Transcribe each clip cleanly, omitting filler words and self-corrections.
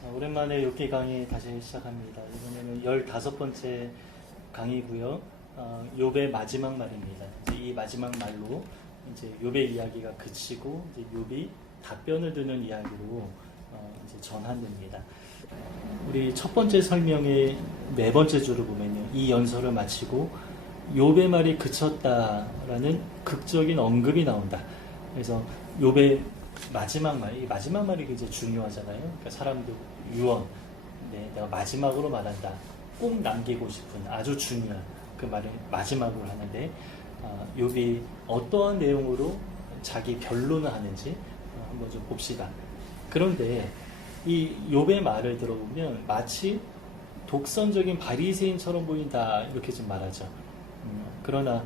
자, 오랜만에 욥기 강의 다시 시작합니다. 이번에는 15번째 강의고요. 욥의 마지막 말입니다. 이제 이 마지막 말로 이제 욥의 이야기가 그치고 이제 욥이 답변을 듣는 이야기로 이제 전환됩니다. 우리 첫 번째 설명의 네 번째 줄을 보면요, 이 연설을 마치고 욥의 말이 그쳤다라는 극적인 언급이 나온다. 그래서 욥의 마지막 말, 이 마지막 말이 굉장히 중요하잖아요. 그러니까 사람들 유언, 내가 마지막으로 말한다, 꼭 남기고 싶은 아주 중요한 그 말을 마지막으로 하는데, 욥이 어떠한 내용으로 자기 변론을 하는지 한번 좀 봅시다. 그런데 이 욥의 말을 들어보면 마치 독선적인 바리새인처럼 보인다, 이렇게 좀 말하죠. 그러나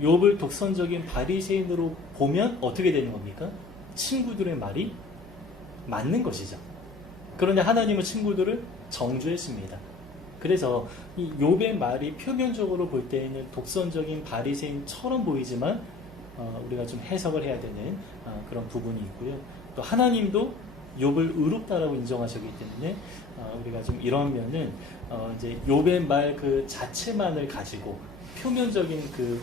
욥을 독선적인 바리새인으로 보면 어떻게 되는 겁니까? 친구들의 말이 맞는 것이죠. 그런데 하나님은 친구들을 정죄했습니다. 그래서 이 욥의 말이 표면적으로 볼 때에는 독선적인 바리새인처럼 보이지만 우리가 좀 해석을 해야 되는 그런 부분이 있고요. 또 하나님도 욥을 의롭다라고 인정하셨기 때문에 우리가 좀 이런 면은 이제 욥의 말 그 자체만을 가지고 표면적인 그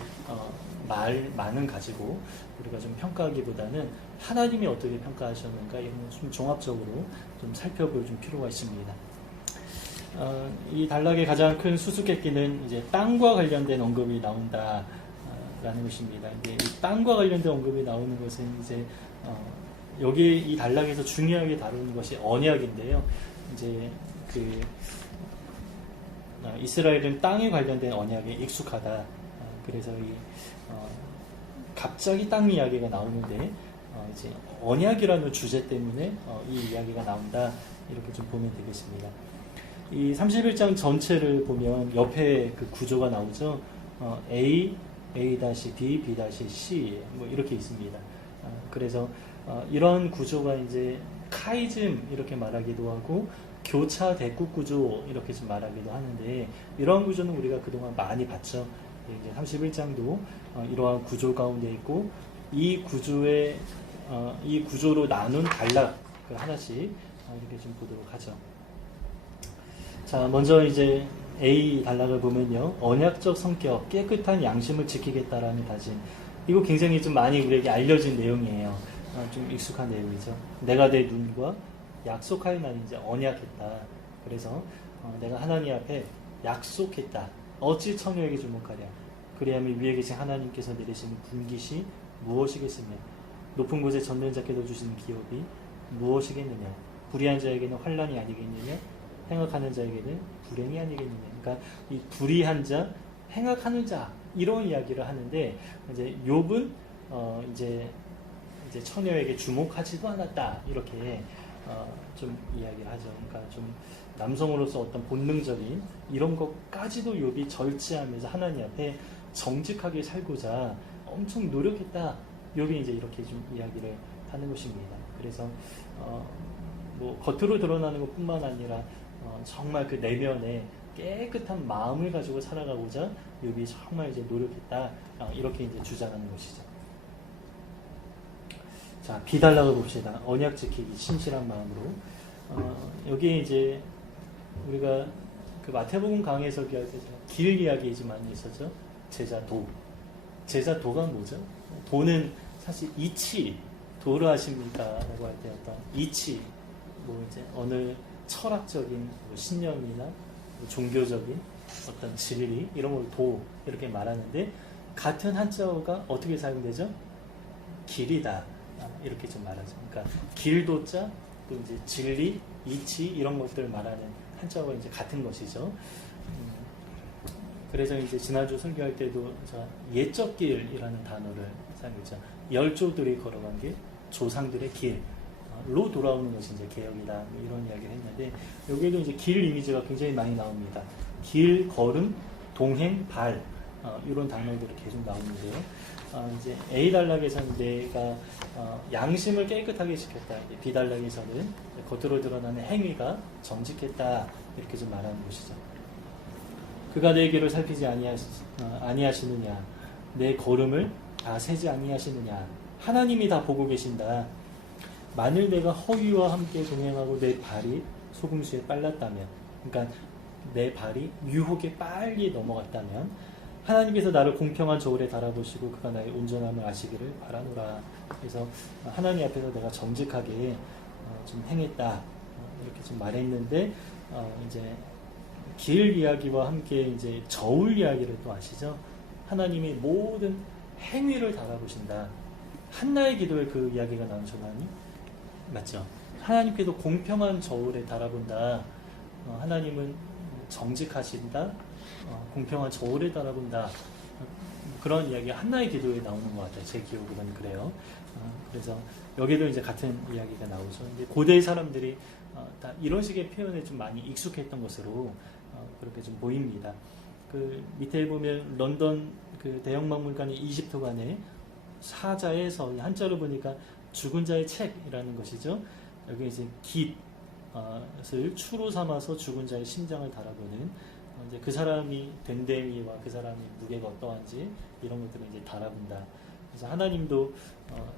말만은 가지고 우리가 좀 평가하기보다는 하나님이 어떻게 평가하셨는가 이런 좀 종합적으로 좀 살펴볼 좀 필요가 있습니다. 이 단락의 가장 큰 수수께끼는 이제 땅과 관련된 언급이 나온다라는 것입니다. 이제 이 땅과 관련된 언급이 나오는 것은 이제 여기 이 단락에서 중요하게 다루는 것이 언약인데요. 이제 그 이스라엘은 땅에 관련된 언약에 익숙하다. 그래서 이 갑자기 땅 이야기가 나오는데 이제 언약이라는 주제 때문에 이 이야기가 나온다, 이렇게 좀 보면 되겠습니다. 이 31장 전체를 보면 옆에 그 구조가 나오죠. A, A-B, B-C 뭐 이렇게 있습니다. 그래서 이런 구조가 이제 카이즘 이렇게 말하기도 하고 교차 대국 구조 이렇게 좀 말하기도 하는데, 이러한 구조는 우리가 그동안 많이 봤죠. 이제 31장도 이러한 구조 가운데 있고, 이 구조의 이 구조로 나눈 단락 하나씩 이렇게 좀 보도록 하죠. 자, 먼저 이제 A 단락을 보면요, 언약적 성격, 깨끗한 양심을 지키겠다라는 다짐. 이거 굉장히 좀 많이 우리에게 알려진 내용이에요. 좀 익숙한 내용이죠. 내가 내 눈과 약속하여 나는 이제 언약했다. 그래서 내가 하나님 앞에 약속했다. 어찌 처녀에게 주목하랴. 그리하면 위에 계신 하나님께서 내리시는 분깃이 무엇이겠으며 높은 곳에 젖는 자께도 주시는 기업이 무엇이겠느냐. 불의한 자에게는 환난이 아니겠느냐. 행악하는 자에게는 불행이 아니겠느냐. 그러니까 이 불의한 자, 행악하는 자, 이런 이야기를 하는데, 이제 욥은 이제 처녀에게 주목하지도 않았다, 이렇게 좀 이야기를 하죠. 그러니까 좀 남성으로서 어떤 본능적인 이런 것까지도 욥이 절제하면서 하나님 앞에 정직하게 살고자 엄청 노력했다. 욥이 이제 이렇게 좀 이야기를 하는 것입니다. 그래서 뭐 겉으로 드러나는 것뿐만 아니라 정말 그 내면에 깨끗한 마음을 가지고 살아가고자 욥이 정말 이제 노력했다. 이렇게 이제 주장하는 것이죠. 자, 비단락을 봅시다. 언약 지키기, 신실한 마음으로. 여기에 이제 우리가 그 마태복음 강의 설교할 때 길 이야기 좀 많이 있었죠. 제자도. 제자도가 뭐죠? 도는 사실 이치, 도를 아십니까? 라고 할 때 어떤 이치, 뭐 이제 어느 철학적인 뭐 신념이나 뭐 종교적인 어떤 진리, 이런 걸 도, 이렇게 말하는데, 같은 한자어가 어떻게 사용되죠? 길이다. 이렇게 좀 말하죠. 그러니까 길도자, 또 이제 진리, 이치 이런 것들을 말하는 한자어가 이제 같은 것이죠. 그래서 이제 지난주 설교할 때도 예적 길이라는 단어를 사용했죠. 열조들이 걸어간 길, 조상들의 길로 돌아오는 것이 이제 개혁이다, 뭐 이런 이야기를 했는데, 여기에도 이제 길 이미지가 굉장히 많이 나옵니다. 길, 걸음, 동행, 발, 이런 단어들이 계속 나오는데요. 이제 A 단락에서는 내가 양심을 깨끗하게 지켰다. B 단락에서는 겉으로 드러나는 행위가 정직했다, 이렇게 좀 말하는 것이죠. 그가 내 길을 살피지 아니하시느냐. 내 걸음을 세지 아니하시느냐. 하나님이 다 보고 계신다. 만일 내가 허위와 함께 동행하고 내 발이 소금수에 빨랐다면, 그러니까 내 발이 유혹에 빨리 넘어갔다면 하나님께서 나를 공평한 저울에 달아보시고 그가 나의 온전함을 아시기를 바라노라. 그래서 하나님 앞에서 내가 정직하게 좀 행했다, 이렇게 좀 말했는데, 이제 길 이야기와 함께 이제 저울 이야기를 또 아시죠? 하나님이 모든 행위를 달아보신다. 한나의 기도에 그 이야기가 나오죠, 많이 맞죠? 하나님께도 공평한 저울에 달아본다. 하나님은 정직하신다. 공평한 저울에 달아본다. 그런 이야기가 한나의 기도에 나오는 것 같아요. 제 기억으로는 그래요. 그래서 여기도 이제 같은 이야기가 나오죠. 이제 고대 사람들이 다 이런 식의 표현에 좀 많이 익숙했던 것으로 그렇게 좀 보입니다. 그 밑에 보면 런던 그 대형박물관의 이집트관에 사자에서 한자로 보니까 죽은 자의 책이라는 것이죠. 여기 이제 깃을 추로 삼아서 죽은 자의 심장을 달아보는, 이제 그 사람이 됨됨이와 그 사람의 무게가 어떠한지 이런 것들을 이제 달아본다. 그래서 하나님도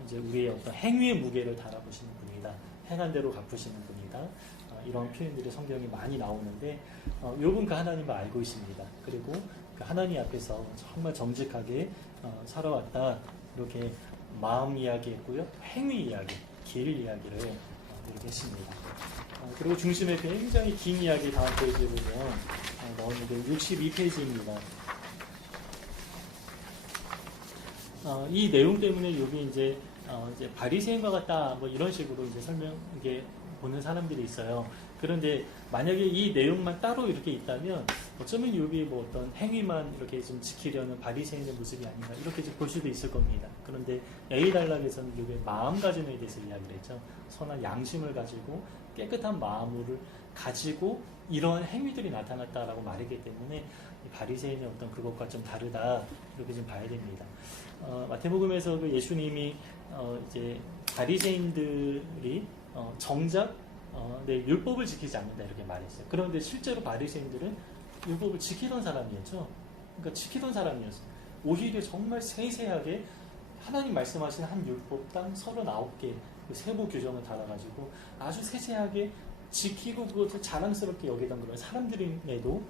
이제 우리의 어떤 행위의 무게를 달아보시는 분이다. 행한 대로 갚으시는 분이다. 이런 표현들이 성경에 많이 나오는데, 욥은 그 하나님을 알고 있습니다. 그리고 그 하나님 앞에서 정말 정직하게 살아왔다. 이렇게 마음 이야기했고요, 행위 이야기, 길 이야기를 이렇게 했습니다. 그리고 중심에 굉장히 긴 이야기 다음 페이지에 보면 나오는데 62페이지입니다. 이 내용 때문에 욥이 이제 바리새인과 같다, 뭐 이런 식으로 이제 이게 보는 사람들이 있어요. 그런데 만약에 이 내용만 따로 이렇게 있다면 어쩌면 욥이 뭐 어떤 행위만 이렇게 좀 지키려는 바리새인의 모습이 아닌가, 이렇게 볼 수도 있을 겁니다. 그런데 A 단락에서는 욥의 마음가짐에 대해서 이야기를 했죠. 선한 양심을 가지고 깨끗한 마음을 가지고 이러한 행위들이 나타났다라고 말했기 때문에 이 바리새인의 어떤 그것과 좀 다르다, 이렇게 좀 봐야 됩니다. 마태복음에서 그 예수님이 이제 바리새인들이 정작 율법을 지키지 않는다, 이렇게 말했어요. 그런데 실제로 바리새인들은 율법을 지키던 사람이었죠. 그러니까 지키던 사람이었어요. 오히려 정말 세세하게 하나님 말씀하신 한 율법당 39개 그 세부 규정을 달아가지고 아주 세세하게 지키고 그것을 자랑스럽게 여기던 그런 사람들임에도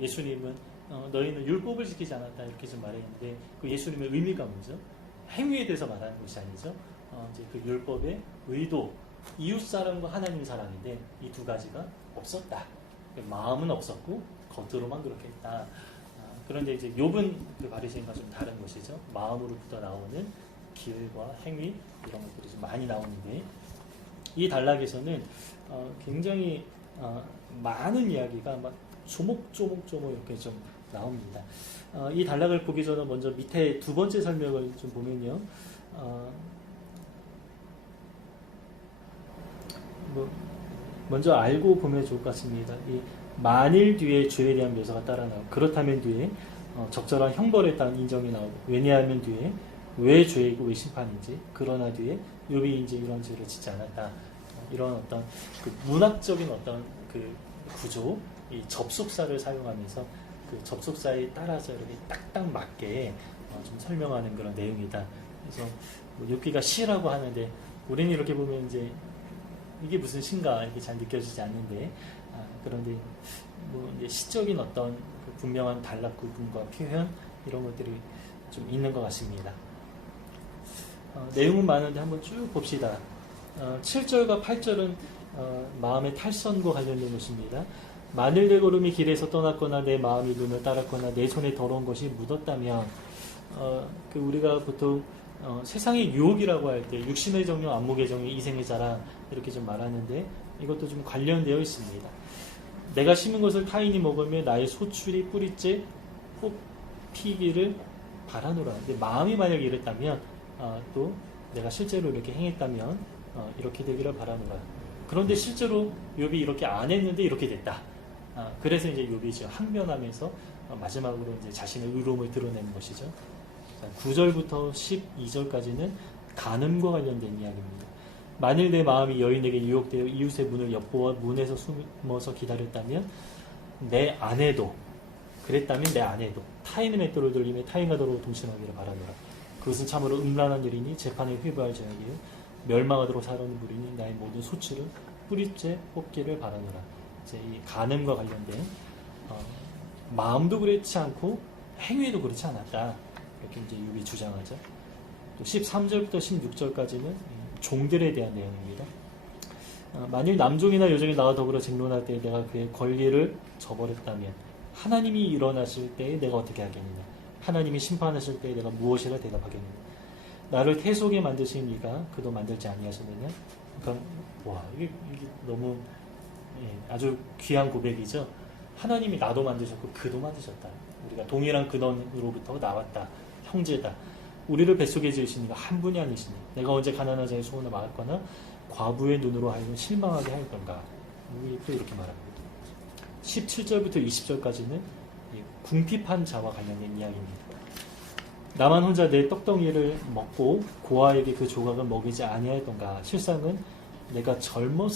예수님은 너희는 율법을 지키지 않았다, 이렇게 좀 말했는데, 그 예수님의 의미가 뭐죠? 행위에 대해서 말하는 것이 아니죠. 이제 그 율법의 의도, 이웃 사랑과 하나님 사랑인데 이 두 가지가 없었다. 마음은 없었고 겉으로만 그렇게 했다. 그런데 이제 욥은 그 바리새인과 좀 다른 것이죠. 마음으로부터 나오는 길과 행위, 이런 것들이 좀 많이 나오는데, 이 단락에서는 굉장히 많은 이야기가 막 조목조목 이렇게 좀 나옵니다. 이 단락을 보기 전에 먼저 밑에 두 번째 설명을 좀 보면요. 먼저 알고 보면 좋을 것 같습니다. 이 만일 뒤에 죄에 대한 묘사가 따라 나오고, 그렇다면 뒤에 적절한 형벌에 따른 인정이 나오고, 왜냐하면 뒤에 왜 죄이고 왜 심판인지, 그러나 뒤에 욥이 이제 이런 죄를 짓지 않았다. 이런 어떤 그 문학적인 어떤 그 구조, 이 접속사를 사용하면서 그 접속사에 따라서 이렇게 딱딱 맞게 좀 설명하는 그런 내용이다. 그래서 뭐 욥기가 시라고 하는데 우리는 이렇게 보면 이제 이게 무슨 시인가 이렇게 잘 느껴지지 않는데, 그런데 뭐 이제 시적인 어떤 그 분명한 단락 구분과 표현, 이런 것들이 좀 있는 것 같습니다. 내용은 많은데 한번 쭉 봅시다. 7절과 8절은 마음의 탈선과 관련된 것입니다. 만일 내 걸음이 길에서 떠났거나 내 마음이 눈을 따랐거나 내 손에 더러운 것이 묻었다면, 그 우리가 보통 세상의 유혹이라고 할 때 육신의 정욕, 안목의 정욕, 이생의 자랑, 이렇게 좀 말하는데 이것도 좀 관련되어 있습니다. 내가 심은 것을 타인이 먹으며 나의 소출이 뿌리째 뽑히기를 바라노라. 근데 마음이 만약에 이랬다면, 또 내가 실제로 이렇게 행했다면 이렇게 되기를 바라노라. 그런데 실제로 욥이 이렇게 안 했는데 이렇게 됐다. 그래서 이제 욥이 이제 항변하면서 마지막으로 이제 자신의 의로움을 드러내는 것이죠. 9절부터 12절까지는 간음과 관련된 이야기입니다. 만일 내 마음이 여인에게 유혹되어 이웃의 문을 엿보아 문에서 숨어서 기다렸다면 내 아내도, 그랬다면 내 아내도 타인의 맷돌을 돌리며 타인과 더러 동침하기를 바라노라. 그것은 참으로 음란한 일이니 재판에 회부할 자에게 멸망하도록 사는 무리니 나의 모든 소출을 뿌리째 뽑기를 바라노라. 이제 이 간음과 관련된 마음도 그렇지 않고 행위도 그렇지 않았다. 이렇게 이제 욥이 주장하죠. 또 13절부터 16절까지는 종들에 대한 내용입니다. 만일 남종이나 여종이 나와 더불어 쟁론할 때 내가 그의 권리를 저버렸다면 하나님이 일어나실 때에 내가 어떻게 하겠느냐? 하나님이 심판하실 때에 내가 무엇이라 대답하겠느냐? 나를 태속에 만드신 이가 그도 만들지 아니하셨느냐? 그러니까 이게 너무 아주 귀한 고백이죠. 하나님이 나도 만드셨고 그도 만드셨다. 우리가 동일한 근원으로부터 나왔다. 형제다. 우리를 뱃속에 지으신 이가 한 분이 아니시니 내가 언제 가난한 자의 소원을 막았거나 과부의 눈으로 하여금 실망하게 하였던가. 또 이렇게 말합니다. 17절부터 20절까지는 궁핍한 자와 관련된 이야기입니다. 나만 혼자 내 떡덩이를 먹고 고아에게 그 조각을 먹이지 아니하였던가. 실상은 내가 젊을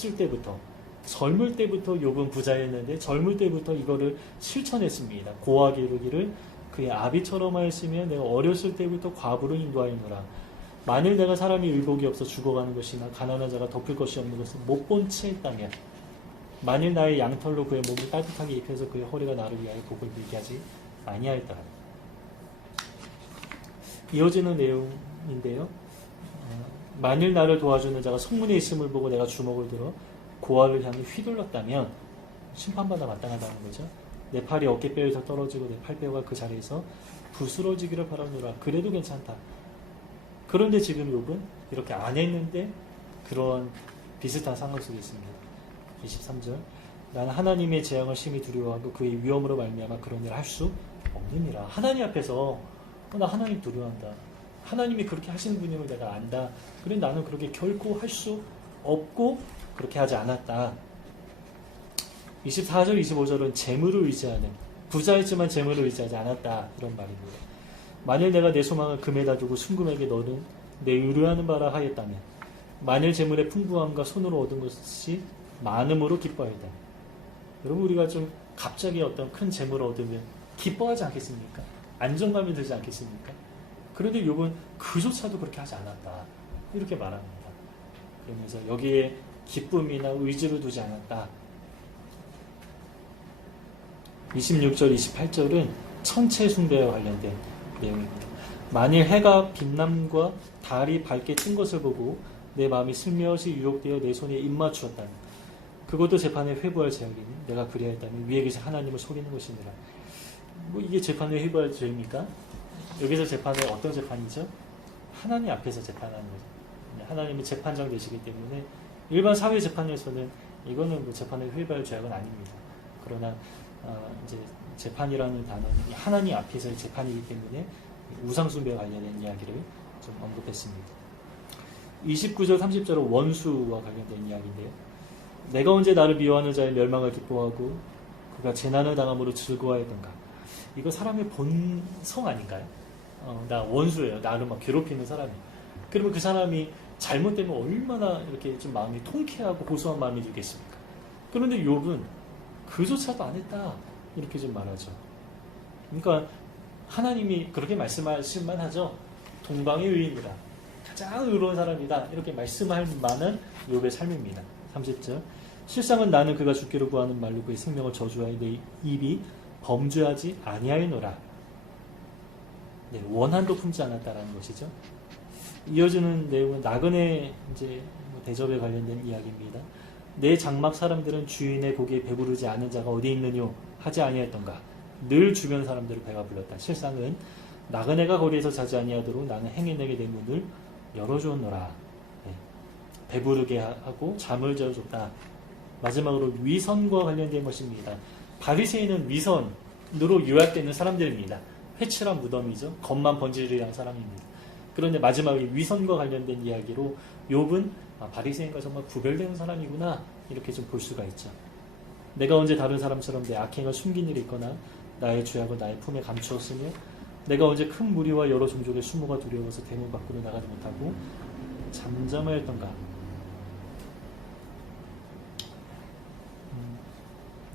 때부터 욥은 부자였는데 젊을 때부터 이거를 실천했습니다. 고아 기르기를 그의 아비처럼 하였으면 내가 어렸을 때부터 과부를 인도하였노라. 만일 내가 사람이 의복이 없어 죽어가는 것이나 가난한 자가 덮을 것이 없는 것을 못 본 채 했다면 만일 나의 양털로 그의 몸을 따뜻하게 입혀서 그의 허리가 나를 위하여 복을 빌게 하지 아니하였더라. 이어지는 내용인데요. 만일 나를 도와주는 자가 성문에 있음을 보고 내가 주먹을 들어 고아를 향해 휘둘렀다면 심판받아 마땅하다는 거죠. 내 팔이 어깨뼈에서 떨어지고 내 팔뼈가 그 자리에서 부스러지기를 바라노라. 그래도 괜찮다. 그런데 지금 욥은 이렇게 안 했는데 그런 비슷한 상황 속에 있습니다. 23절 나는 하나님의 재앙을 심히 두려워하고 그의 위험으로 말미암아 그런 일을 할 수 없느니라. 하나님 앞에서 나 하나님 두려워한다. 하나님이 그렇게 하시는 분임을 내가 안다. 그래 나는 그렇게 결코 할 수 없고 그렇게 하지 않았다. 24절 25절은 재물을 의지하는 부자였지만 재물을 의지하지 않았다. 이런 말입니다. 만일 내가 내 소망을 금에다 두고 순금에게 너는 내 의뢰하는 바라 하였다면 만일 재물의 풍부함과 손으로 얻은 것이 많음으로 기뻐하였다. 여러분 우리가 좀 갑자기 어떤 큰 재물을 얻으면 기뻐하지 않겠습니까? 안정감이 들지 않겠습니까? 그런데 욥은 그조차도 그렇게 하지 않았다. 이렇게 말합니다. 그러면서 여기에 기쁨이나 의지를 두지 않았다. 26절, 28절은 천체 숭배와 관련된 내용입니다. 만일 해가 빛남과 달이 밝게 뜬 것을 보고 내 마음이 슬며시 유혹되어 내 손에 입맞추었다면 그것도 재판에 회부할 죄악이니 내가 그리하였다면 위에 계신 하나님을 속이는 것이니라. 이게 재판에 회부할 죄입니까? 여기서 재판은 어떤 재판이죠? 하나님 앞에서 재판하는 거죠. 하나님은 재판장 되시기 때문에 일반 사회 재판에서는 이거는 재판에 회부할 죄악은 아닙니다. 그러나 이제 재판이라는 단어는 하나님 앞에서의 재판이기 때문에 우상숭배와 관련된 이야기를 좀 언급했습니다. 29절 30절은 원수와 관련된 이야기인데요. 내가 언제 나를 미워하는 자의 멸망을 기뻐하고 그가 재난을 당함으로 즐거워하던가. 이거 사람의 본성 아닌가요? 나 원수예요. 나를 막 괴롭히는 사람이에요. 그러면 그 사람이 잘못되면 얼마나 이렇게 좀 마음이 통쾌하고 고소한 마음이 들겠습니까? 그런데 욥은 그조차도 안 했다. 이렇게 좀 말하죠. 그러니까 하나님이 그렇게 말씀하실만 하죠. 동방의 의인이다. 가장 의로운 사람이다. 이렇게 말씀할 만한 욥의 삶입니다. 30절 실상은 나는 그가 죽기를 구하는 말로 그의 생명을 저주하여 내 입이 범죄하지 아니하였노라. 네, 원한도 품지 않았다라는 것이죠. 이어지는 내용은 나그네 이제 대접에 관련된 이야기입니다. 내 장막 사람들은 주인의 고기에 배부르지 않은 자가 어디 있느뇨 하지 아니했던가. 늘 주변 사람들을 배가 불렀다. 실상은 나그네가 거리에서 자지 아니하도록 나는 행인에게 내 문을 열어주었노라. 네. 배부르게 하고 잠을 재워줬다. 마지막으로 위선과 관련된 것입니다. 바리새인은 위선으로 요약되는 사람들입니다. 회칠한 무덤이죠. 겉만 번지르르한 사람입니다. 그런데 마지막에 위선과 관련된 이야기로 욥은 바리새인과 정말 구별되는 사람이구나 이렇게 좀 볼 수가 있죠. 내가 언제 다른 사람처럼 내 악행을 숨긴 일이 있거나 나의 죄악을 나의 품에 감추었으며 내가 언제 큰 무리와 여러 종족의 수모가 두려워서 대문 밖으로 나가지 못하고 잠잠하였던가.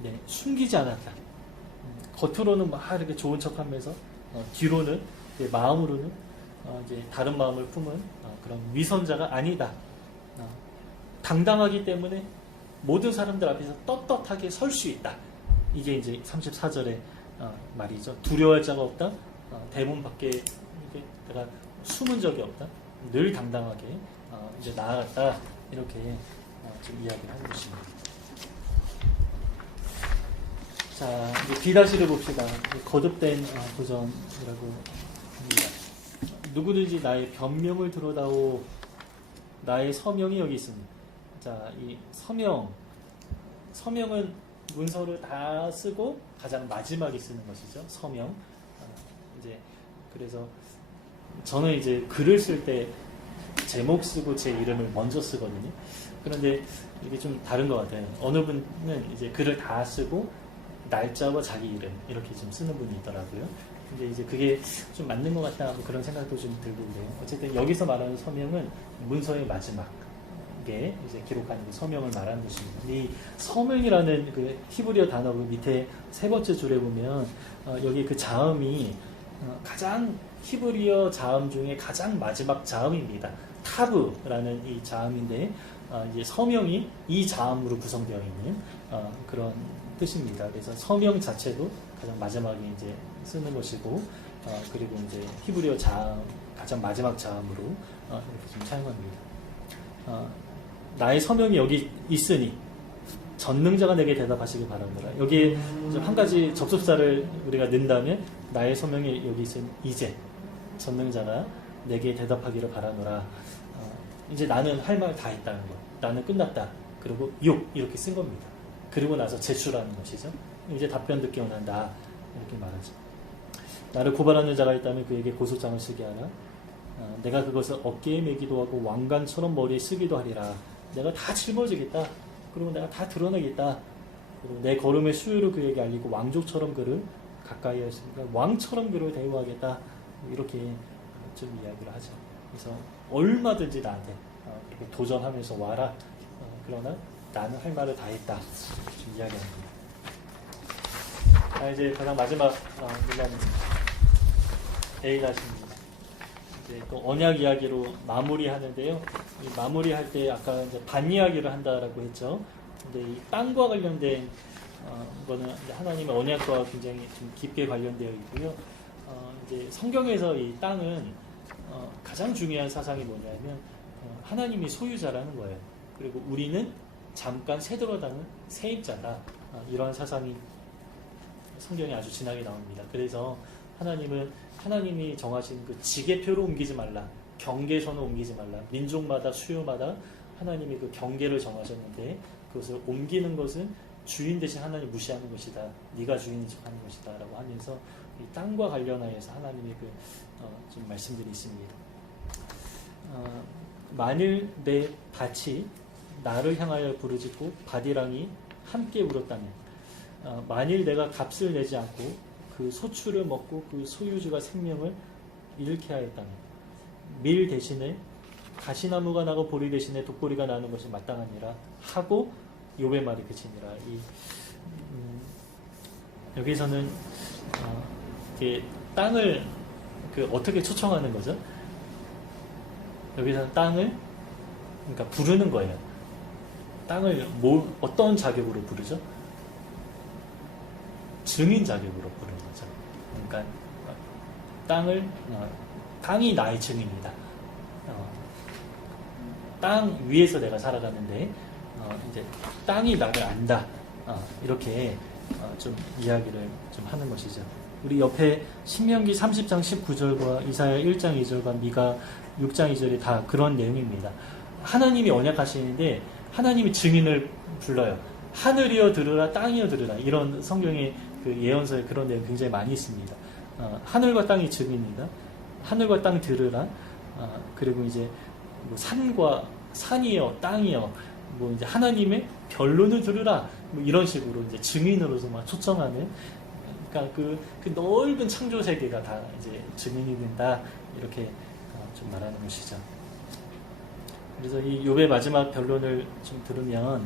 네, 숨기지 않았다. 겉으로는 막 이렇게 좋은 척하면서 뒤로는 마음으로는 이제 다른 마음을 품은 그런 위선자가 아니다. 당당하기 때문에 모든 사람들 앞에서 떳떳하게 설 수 있다. 이게 이제 34절의 말이죠. 두려워할 자가 없다. 대문 밖에 이렇게 내가 숨은 적이 없다. 늘 당당하게 이제 나아갔다. 이렇게 좀 이야기를 하는 것입니다. 자, 이제 B다시를 봅시다. 거듭된 도전이라고 합니다. 누구든지 나의 변명을 들어다오. 나의 서명이 여기 있습니다. 자, 이 서명은 문서를 다 쓰고 가장 마지막에 쓰는 것이죠. 서명. 이제 그래서 저는 이제 글을 쓸 때 제목 쓰고 제 이름을 먼저 쓰거든요. 그런데 이게 좀 다른 것 같아요. 어느 분은 이제 글을 다 쓰고 날짜와 자기 이름 이렇게 좀 쓰는 분이 있더라고요. 근데 이제 그게 좀 맞는 것 같다 뭐 그런 생각도 좀 들고 그래요. 어쨌든 여기서 말하는 서명은 문서의 마지막에 이제 기록하는 그 서명을 말하는 것입니다. 이 서명이라는 그 히브리어 단어 그 밑에 세 번째 줄에 보면 여기 그 자음이 가장 히브리어 자음 중에 가장 마지막 자음입니다. 타브라는 이 자음인데 이제 서명이 이 자음으로 구성되어 있는 그런 뜻입니다. 그래서 서명 자체도 가장 마지막에 이제 쓰는 것이고 그리고 이제 히브리어 자음 가장 마지막 자음으로 이렇게 좀 사용합니다. 나의 서명이 여기 있으니 전능자가 내게 대답하시기 바랍니다. 여기에 좀 한 가지 접속사를 우리가 넣는다면 나의 서명이 여기 있으니 이제 전능자가 내게 대답하기를 바라노라. 이제 나는 할 말 다 했다는 것. 나는 끝났다. 그리고 6 이렇게 쓴 겁니다. 그리고 나서 제출하는 것이죠. 이제 답변 듣기 원한다. 이렇게 말하죠. 나를 고발하는 자가 있다면 그에게 고소장을 쓰게 하라. 내가 그것을 어깨에 매기도 하고 왕관처럼 머리에 쓰기도 하리라. 내가 다 짊어지겠다. 그리고 내가 다 드러내겠다. 그리고 내 걸음의 수요를 그에게 알리고 왕족처럼 그를 가까이 하시니까 왕처럼 그를 대우하겠다. 이렇게 좀 이야기를 하죠. 그래서 얼마든지 나한테 그렇게 도전하면서 와라. 그러나 나는 할 말을 다 했다. 좀 이야기합니다. 이제 가장 마지막 문단 A다시입니다. 이제 또 언약 이야기로 마무리하는데요. 이 마무리할 때 아까 이제 반 이야기를 한다라고 했죠. 근데 이 땅과 관련된 거는 하나님의 언약과 굉장히 좀 깊게 관련되어 있고요. 이제 성경에서 이 땅은 가장 중요한 사상이 뭐냐면 하나님이 소유자라는 거예요. 그리고 우리는 잠깐 새들어가는 세입자다. 이러한 사상이 성경에 아주 진하게 나옵니다. 그래서 하나님이 정하신 그 지계표로 옮기지 말라, 경계선을 옮기지 말라, 민족마다 수요마다 하나님이 그 경계를 정하셨는데 그것을 옮기는 것은 주인 대신 하나님 무시하는 것이다. 네가 주인인 척하는 것이다. 라고 하면서 이 땅과 관련하여서 하나님의 좀 말씀들이 있습니다. 만일 내 밭이 나를 향하여 부르짖고 밭이랑이 함께 울었다면, 만일 내가 값을 내지 않고 그 소출을 먹고 그 소유주가 생명을 잃게 하였다면, 밀 대신에 가시나무가 나고 보리 대신에 독보리가 나는 것이 마땅하니라 하고 욥의 말이 그치니라. 여기서는 땅을 어떻게 초청하는 거죠? 여기서는 땅을 그러니까 부르는 거예요. 땅을 어떤 자격으로 부르죠? 증인 자격으로 부르는 거죠. 그러니까 땅이 나의 증인이다. 땅 위에서 내가 살아가는데 이제 땅이 나를 안다. 이렇게 좀 이야기를 좀 하는 것이죠. 우리 옆에 신명기 30장 19절과 이사야 1장 2절과 미가 6장 2절이 다 그런 내용입니다. 하나님이 언약하시는데 하나님이 증인을 불러요. 하늘이여 들으라, 땅이여 들으라. 이런 성경의 그 예언서에 그런 내용 굉장히 많이 있습니다. 하늘과 땅이 증인이다. 하늘과 땅 들으라. 그리고 이제 뭐 산이여, 땅이여, 뭐 이제 하나님의 변론을 들으라. 뭐 이런 식으로 이제 증인으로서 막 초청하는. 그러니까 그 넓은 창조 세계가 다 이제 증인이 된다. 이렇게 좀 말하는 것이죠. 그래서 이 욥의 마지막 변론을 좀 들으면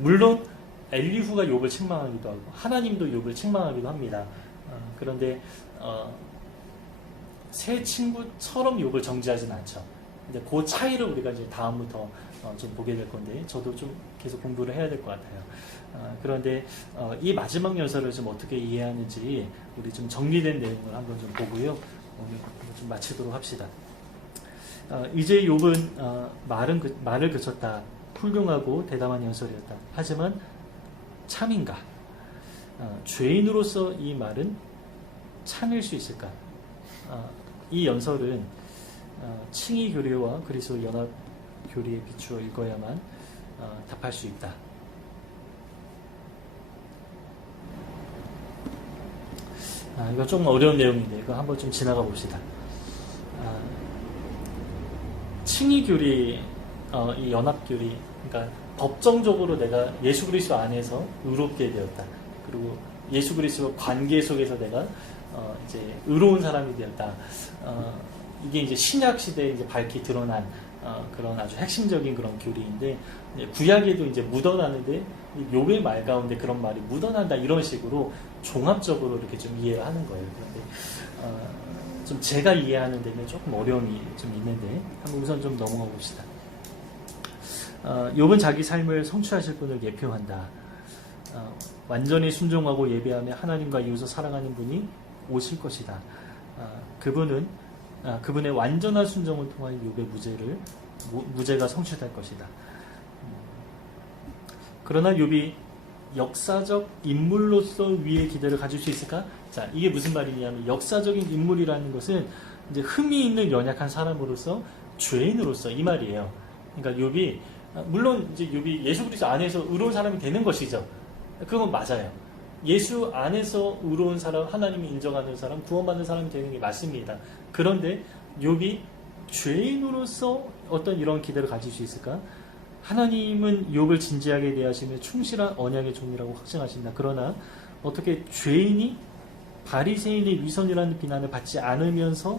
물론 엘리후가 욥을 책망하기도 하고 하나님도 욥을 책망하기도 합니다. 그런데 새 친구처럼 욥을 정죄하지는 않죠. 근데 그 차이를 우리가 이제 다음부터 좀 보게 될 건데 저도 좀 계속 공부를 해야 될 것 같아요. 그런데 이 마지막 연설을 좀 어떻게 이해하는지 우리 좀 정리된 내용을 한번 좀 보고요. 오늘 좀 마치도록 합시다. 이제 욥은 말을 그쳤다. 훌륭하고 대담한 연설이었다. 하지만 참인가? 죄인으로서 이 말은 참일 수 있을까? 이 연설은 칭의 교리와 그리스도 연합 교리에 비추어 읽어야만 답할 수 있다. 이거 좀 어려운 내용인데 이거 한번 좀 지나가 봅시다. 칭의 교리, 이 연합 교리, 그러니까 법정적으로 내가 예수 그리스도 안에서 의롭게 되었다. 그리고 예수 그리스도 관계 속에서 내가 이제 의로운 사람이 되었다. 이게 이제 신약 시대에 이제 밝히 드러난 그런 아주 핵심적인 그런 교리인데, 구약에도 이제 묻어나는데 욥의 말 가운데 그런 말이 묻어난다 이런 식으로 종합적으로 이렇게 좀 이해를 하는 거예요. 그런데 좀 제가 이해하는 데는 조금 어려움이 좀 있는데 한번 우선 좀 넘어가 봅시다. 욥은 자기 삶을 성취하실 분을 예표한다. 완전히 순종하고 예배하며 하나님과 이웃을 사랑하는 분이 오실 것이다. 그분의 완전한 순종을 통한 욥의 무죄가 성취될 것이다. 그러나 욥이 역사적 인물로서 위의 기대를 가질 수 있을까? 자, 이게 무슨 말이냐면 역사적인 인물이라는 것은 이제 흠이 있는 연약한 사람으로서 죄인으로서 이 말이에요. 그러니까 욥이 물론 이제 욥이 예수 그리스도 안에서 의로운 사람이 되는 것이죠. 그건 맞아요. 예수 안에서 의로운 사람, 하나님이 인정하는 사람, 구원받는 사람이 되는 게 맞습니다. 그런데 욥이 죄인으로서 어떤 이런 기대를 가질 수 있을까? 하나님은 욥을 진지하게 대하시며 충실한 언약의 종이라고 확증하신다. 그러나 어떻게 죄인이 바리새인의 위선이라는 비난을 받지 않으면서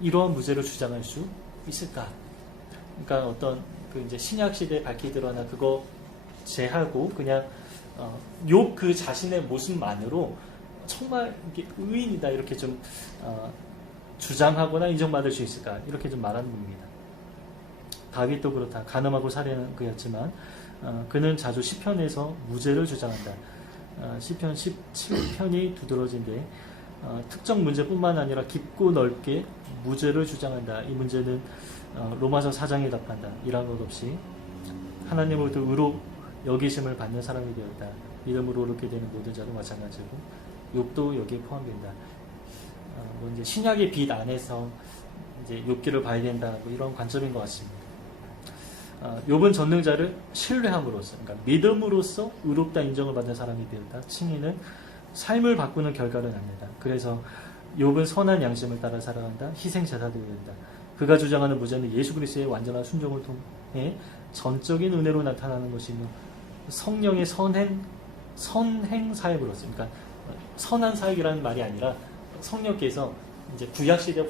이러한 무죄를 주장할 수 있을까? 그러니까 어떤 그 이제 신약 시대에 밝히 드러나 그거 제하고 그냥 욥 그 자신의 모습만으로 정말 이게 의인이다 이렇게 좀 주장하거나 인정받을 수 있을까? 이렇게 좀 말하는 겁니다. 다윗도 그렇다. 간음하고 살해는 그였지만 그는 자주 시편에서 무죄를 주장한다. 시편 17편이 두드러진데 특정 문제뿐만 아니라 깊고 넓게 무죄를 주장한다. 이 문제는 로마서 4장에 답한다. 이란 것 없이 하나님으로부터 의로 여기심을 받는 사람이 되었다. 믿음으로 의롭게 되는 모든 자도 마찬가지고 욥도 여기에 포함된다. 뭐 이제 신약의 빛 안에서 이제 욥기를 봐야 된다. 뭐 이런 관점인 것 같습니다. 욥은 전능자를 신뢰함으로써, 그러니까 믿음으로써 의롭다 인정을 받는 사람이 되었다. 칭의는 삶을 바꾸는 결과를 낳는다. 그래서 욥은 선한 양심을 따라 살아간다. 희생 제사도 된다. 그가 주장하는 무죄는 예수 그리스도의 완전한 순종을 통해 전적인 은혜로 나타나는 것이며 성령의 선행 사역으로서, 그러니까 선한 사역이라는 말이 아니라 성령께서 이제 구약 시대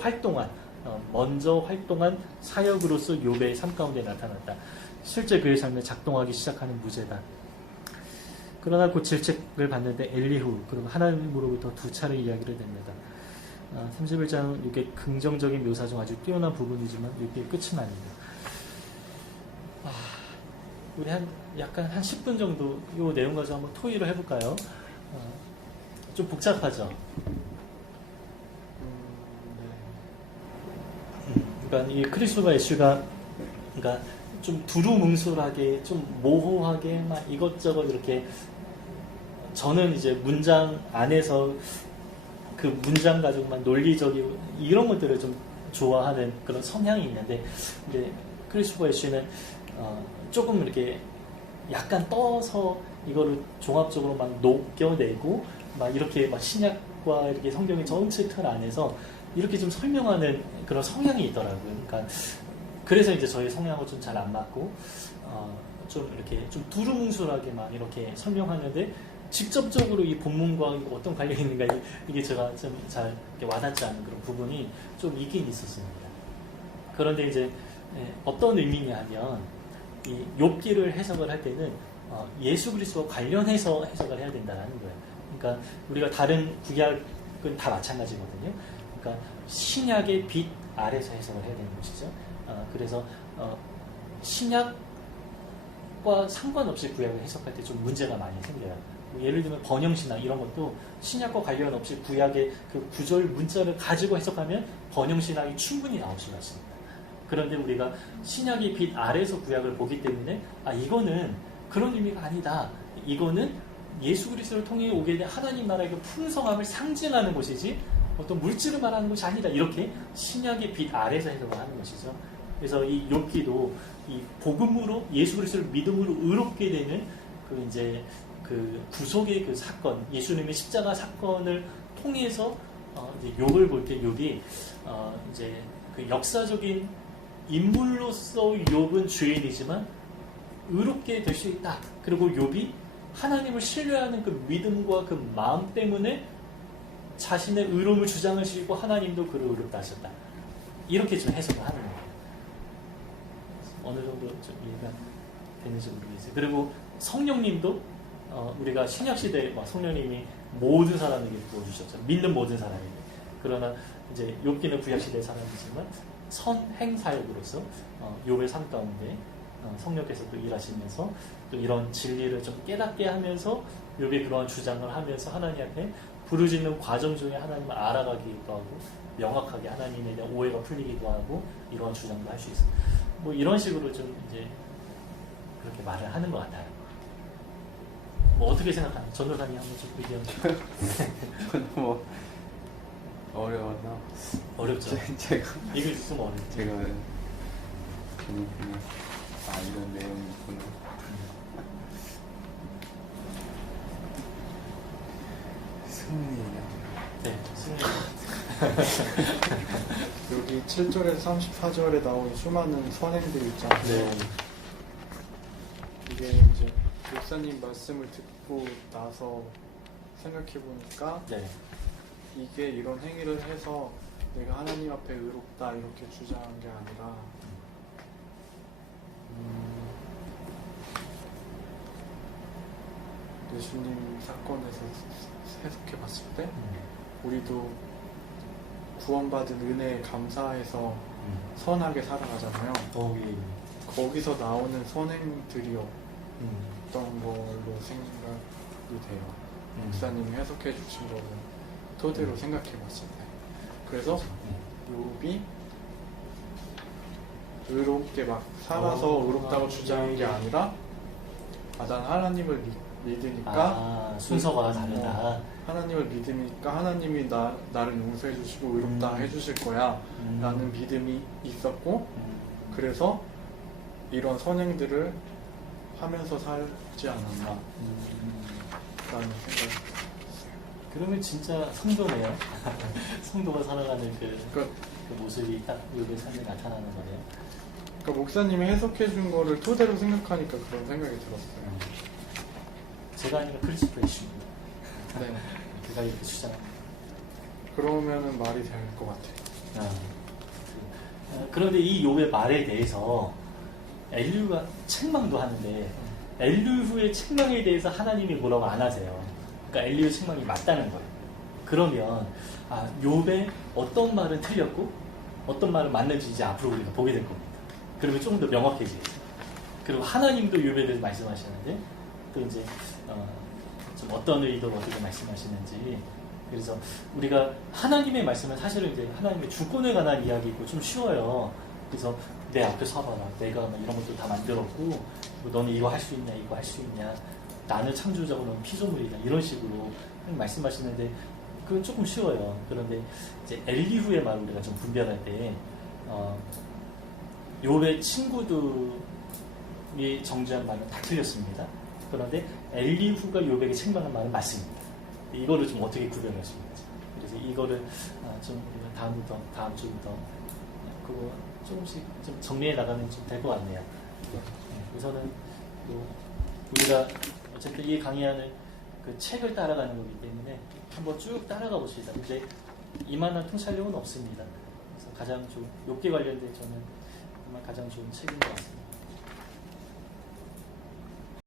먼저 활동한 사역으로서 욥의 삶 가운데 나타났다. 실제 그의 삶에 작동하기 시작하는 무죄다. 그러나 곧 질책을 받는데 엘리후, 그리고 하나님으로부터 두 차례 이야기를 됩니다. 31장은 이게 긍정적인 묘사 중 아주 뛰어난 부분이지만 이게 끝은 아닙니다. 우리 약간 한 10분 정도 이 내용 가지고 한번 토의를 해볼까요? 좀 복잡하죠? 그러니까 이 크리스토퍼 애쉬가 그러니까 좀 두루뭉술하게 좀 모호하게 막 이것저것 이렇게 저는 이제 문장 안에서 그 문장 가지고만 논리적이고 이런 것들을 좀 좋아하는 그런 성향이 있는데, 근데 크리스토퍼 애쉬는 조금 이렇게 약간 떠서 이거를 종합적으로 막 녹여내고 막 이렇게 막 신약과 이렇게 성경의 전체 틀 안에서 이렇게 좀 설명하는 그런 성향이 있더라고요. 그러니까 그래서 이제 저희 성향하고 좀 잘 안 맞고 좀 이렇게 좀 두루뭉술하게 막 이렇게 설명하는데 직접적으로 이 본문과 어떤 관련이 있는가 이게 제가 좀 잘 와닿지 않는 그런 부분이 좀 있긴 있었습니다. 그런데 이제 어떤 의미냐 하면 이 욥기를 해석을 할 때는 예수 그리스도와 관련해서 해석을 해야 된다는 거예요. 그러니까 우리가 다른 구약은 다 마찬가지거든요. 그러니까 신약의 빛 아래서 해석을 해야 되는 것이죠. 그래서 신약 신약과 상관없이 구약을 해석할 때 좀 문제가 많이 생겨요. 뭐 예를 들면 번영신학 이런 것도 신약과 관련 없이 구약의 그 구절 문자를 가지고 해석하면 번영신학이 충분히 나올 수가 있습니다. 그런데 우리가 신약의 빛 아래에서 구약을 보기 때문에 이거는 그런 의미가 아니다. 이거는 예수 그리스도를 통해 오게 된 하나님 나라의 그 풍성함을 상징하는 것이지 어떤 물질을 말하는 것이 아니다. 이렇게 신약의 빛 아래에서 해석을 하는 것이죠. 그래서 이 욥기도 이 복음으로 예수 그리스도를 믿음으로 의롭게 되는 그 이제 그 구속의 그 사건, 예수님의 십자가 사건을 통해서 이제 욥을 볼 때 욥이 이제 그 역사적인 인물로서 욥은 죄인이지만 의롭게 될 수 있다. 그리고 욥이 하나님을 신뢰하는 그 믿음과 그 마음 때문에 자신의 의로움을 주장하시고 하나님도 그를 의롭다 하셨다. 이렇게 좀 해석을 하는 거예요. 어느 정도 좀 이해가 되는지 모르겠어요. 그리고 성령님도 우리가 신약시대에 성령님이 모든 사람에게 부어주셨죠. 믿는 모든 사람에게. 그러나 이제 욥기는 구약시대의 사람이지만 선행사역으로서 욥의 삶 가운데 성령께서 또 일하시면서 또 이런 진리를 좀 깨닫게 하면서 욥이 그러한 주장을 하면서 하나님 앞에 부르짖는 과정 중에 하나님을 알아가기도 하고 명확하게 하나님에 대한 오해가 풀리기도 하고 이러한 주장도 할 수 있어요. 뭐 이런 식으로 좀 이제 그렇게 말을 하는 것 같아요. 뭐 어떻게 생각하나요? 전도사님 한번 좀 의견 좀. 너무 어려워서 어렵죠. 제가 읽을 수 있으면 어렵죠. 제가 그냥 이런 내용이구나. 승리냐? 네, 승리. 여기 7절에서 34절에 나온 수많은 선행들 있잖아요. 네. 이게 이제 목사님 말씀을 듣고 나서 생각해 보니까 네. 이게 이런 행위를 해서 내가 하나님 앞에 의롭다 이렇게 주장한 게 아니라 예수님 사건에서 해석해 봤을 때 우리도 구원받은 은혜에 감사해서 선하게 살아가잖아요. 예. 거기서 나오는 선행들이 어떤 걸로 생각이 돼요. 목사님이 해석해 주신 거를 토대로 생각해 봤을 때. 그래서 욥이 의롭게 막 살아서 의롭다고 주장한 게 아니라 난 하나님을 믿으니까 순서가 다르다. 하나님을 믿으니까 하나님이 나를 용서해 주시고 의롭다 해주실 거야 라는 믿음이 있었고 그래서 이런 선행들을 하면서 살지 않았나 라는 생각이 들었어요. 그러면 진짜 성도네요. 성도가 살아가는 그 모습이 딱 욥의 삶에 나타나는 거네요. 그러니까 목사님이 해석해 준 거를 토대로 생각하니까 그런 생각이 들었어요. 제가 아니라 크리스토이십니다. 네. 제가 이렇게 주장합니다. 그러면은 말이 될 것 같아요. 그런데 이 욥의 말에 대해서 엘리후가 책망도 하는데 엘리후의 책망에 대해서 하나님이 뭐라고 안 하세요. 그러니까 엘리후의 책망이 맞다는 거예요. 그러면 욥의 어떤 말은 틀렸고 어떤 말은 맞는지 이제 앞으로 우리가 보게 될 겁니다. 그러면 조금 더 명확해지겠어요. 그리고 하나님도 욥에 대해서 말씀하시는데 또 이제 좀 어떤 의도로 어떻게 말씀하시는지. 그래서 우리가 하나님의 말씀은 사실은 이제 하나님의 주권에 관한 이야기고 좀 쉬워요. 그래서 내 앞에 서봐라. 내가 이런 것도 다 만들었고 너는 이거 할 수 있냐 이거 할 수 있냐 나는 창조자고 너는 피조물이다 이런 식으로 말씀하시는데 그건 조금 쉬워요. 그런데 이제 엘리후의 말을 우리가 좀 분별할 때 욥의 친구들이 정죄한 말은 다 틀렸습니다. 그런데 엘리후가 욥에게 책망한 말은 맞습니다. 이거를 좀 어떻게 구별할 수 있는지. 그래서 이거를 좀 다음 주부터 그거 조금씩 좀 정리해 나가면 좀 될 것 같네요. 우선은 우리가 어쨌든 이 강의하는 그 책을 따라가는 거기 때문에 한번 쭉 따라가 봅시다. 근데 이만한 통찰력은 없습니다. 그래서 가장 좀 욥기 관련된 저는 정말 가장 좋은 책인 것 같습니다.